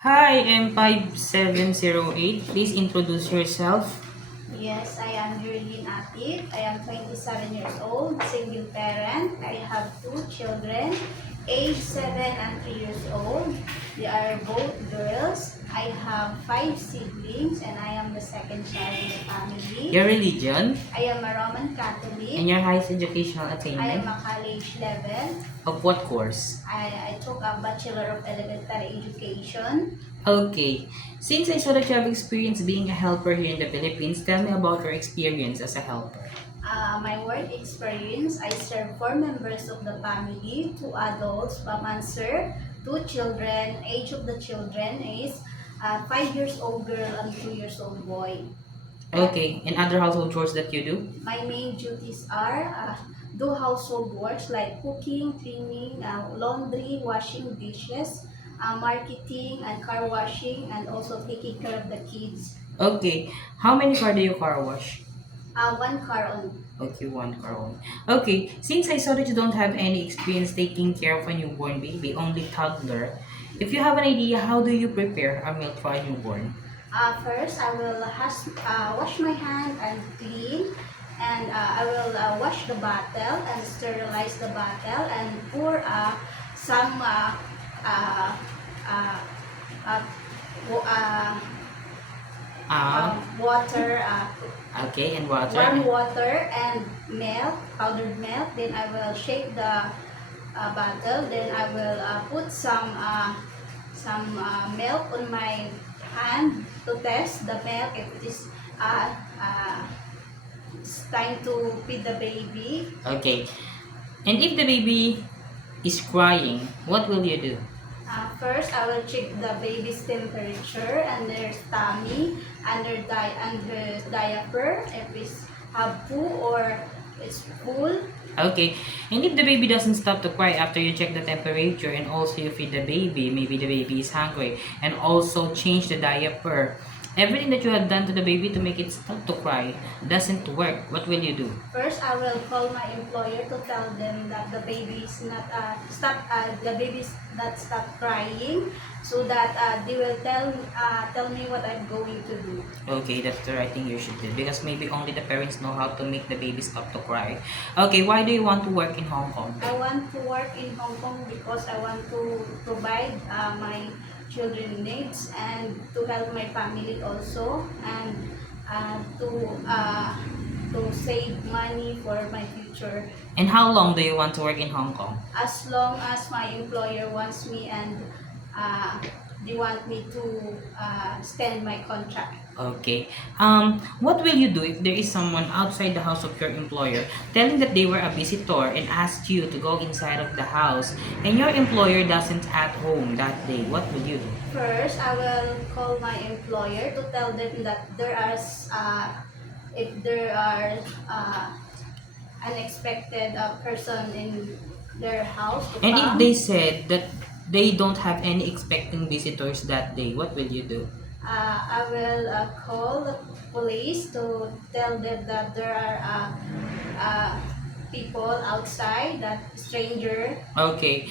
Hi, M5708. Please introduce yourself. Yes, I am Jerlyn Atit. I am 27 years old, single parent. I have two children, age 7 and 3 years old. They are both girls. I have five siblings and I am the second child in the family. Your religion I am a Roman and Catholic. your highest educational I attainment. am a college level. Of what course? I took a Bachelor of Elementary Education. Okay. Since I saw that you have experience being a helper here in the Philippines, tell me about your experience as a helper. My work experience, I serve four members of the family, two adults, pamanser, two children. Age of the children is 5 years old girl and 2 years old boy. Okay. And other household chores that you do? My main duties are do household works like cooking, cleaning, laundry, washing dishes, marketing and car washing, and also taking care of the kids. Okay. How many car do you car wash? One car only. Okay, one car only. Okay. Since I saw that you don't have any experience taking care of a newborn baby, only toddler, if you have an idea, how do you prepare a meal for a newborn? First, I will wash my hand and clean, and I will wash the bottle and sterilize the bottle and pour some uh, uh, uh, wa- uh, Ah, water, okay, and water. warm water and milk, powdered milk. Then I will shake the bottle. Then I will put some milk on my hand to test the milk if it is uh, uh, it's time to feed the baby. Okay. And if the baby is crying, what will you do? First, I will check the baby's temperature and their tummy and their diaper if it's have poo or it's full. Okay. And if the baby doesn't stop to cry after you check the temperature and also you feed the baby, maybe the baby is hungry, and also change the diaper, everything that you have done to the baby to make it stop to cry doesn't work, what will you do? First, I will call my employer to tell them that the baby is not the baby is not stop crying, so that they will tell me what I'm going to do. Okay, that's the right thing you should do because maybe only the parents know how to make the baby stop to cry. Okay, why do you want to work in Hong Kong? I want to work in Hong Kong because I want to provide my children needs and to help my family also, and to save money for my future. And how long do you want to work in Hong Kong? As long as my employer wants me and uh, they want me to extend my contract. Okay. What will you do if there is someone outside the house of your employer telling that they were a visitor and asked you to go inside of the house and your employer doesn't at home that day? What will you do? First, I will call my employer to tell them that if there are unexpected person in their house to And if come. they said that they don't have any expecting visitors that day, what will you do? I will call the police to tell them that there are people outside, that stranger. Okay.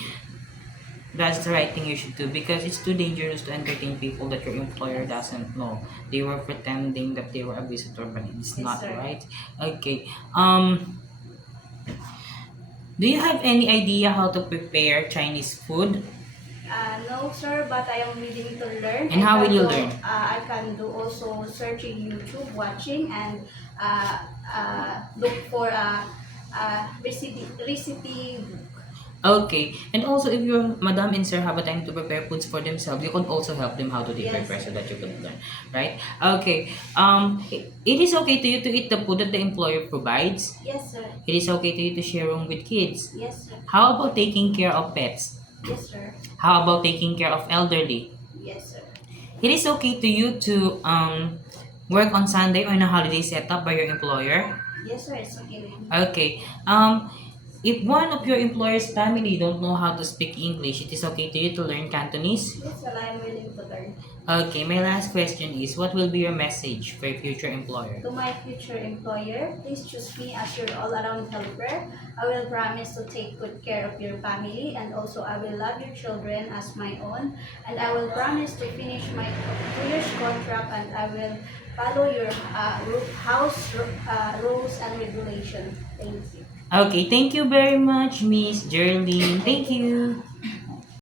That's the right thing you should do because it's too dangerous to entertain people that your employer doesn't know. They were pretending that they were a visitor, but it's Yes, not sir. right. Okay. Do you have any idea how to prepare Chinese food? No, sir, but I am willing to learn. And how will you learn? I can do also searching YouTube, watching, and look for a recipe. Okay. And also, if your madam and sir have a time to prepare foods for themselves, you can also help them how to they Yes. prepare so that you can learn, right? Okay. It is okay to you to eat the food that the employer provides. Yes, sir. It is okay to you to share room with kids. Yes, sir. How about taking care of pets? Yes, sir. How about taking care of elderly? Yes, sir. It is okay to you to work on Sunday or in a holiday setup by your employer. Yes, sir. It's okay with me. Okay. If one of your employer's family don't know how to speak English, it is okay to you to learn Cantonese? Yes, well, I'm willing to learn. Okay, my last question is, what will be your message for your future employer? To my future employer, please choose me as your all-around helper. I will promise to take good care of your family, and also I will love your children as my own. And I will promise to finish my 2 years contract, and I will follow your rules and regulations. Thank you. Okay, thank you very much, Miss Geraldine. Thank you.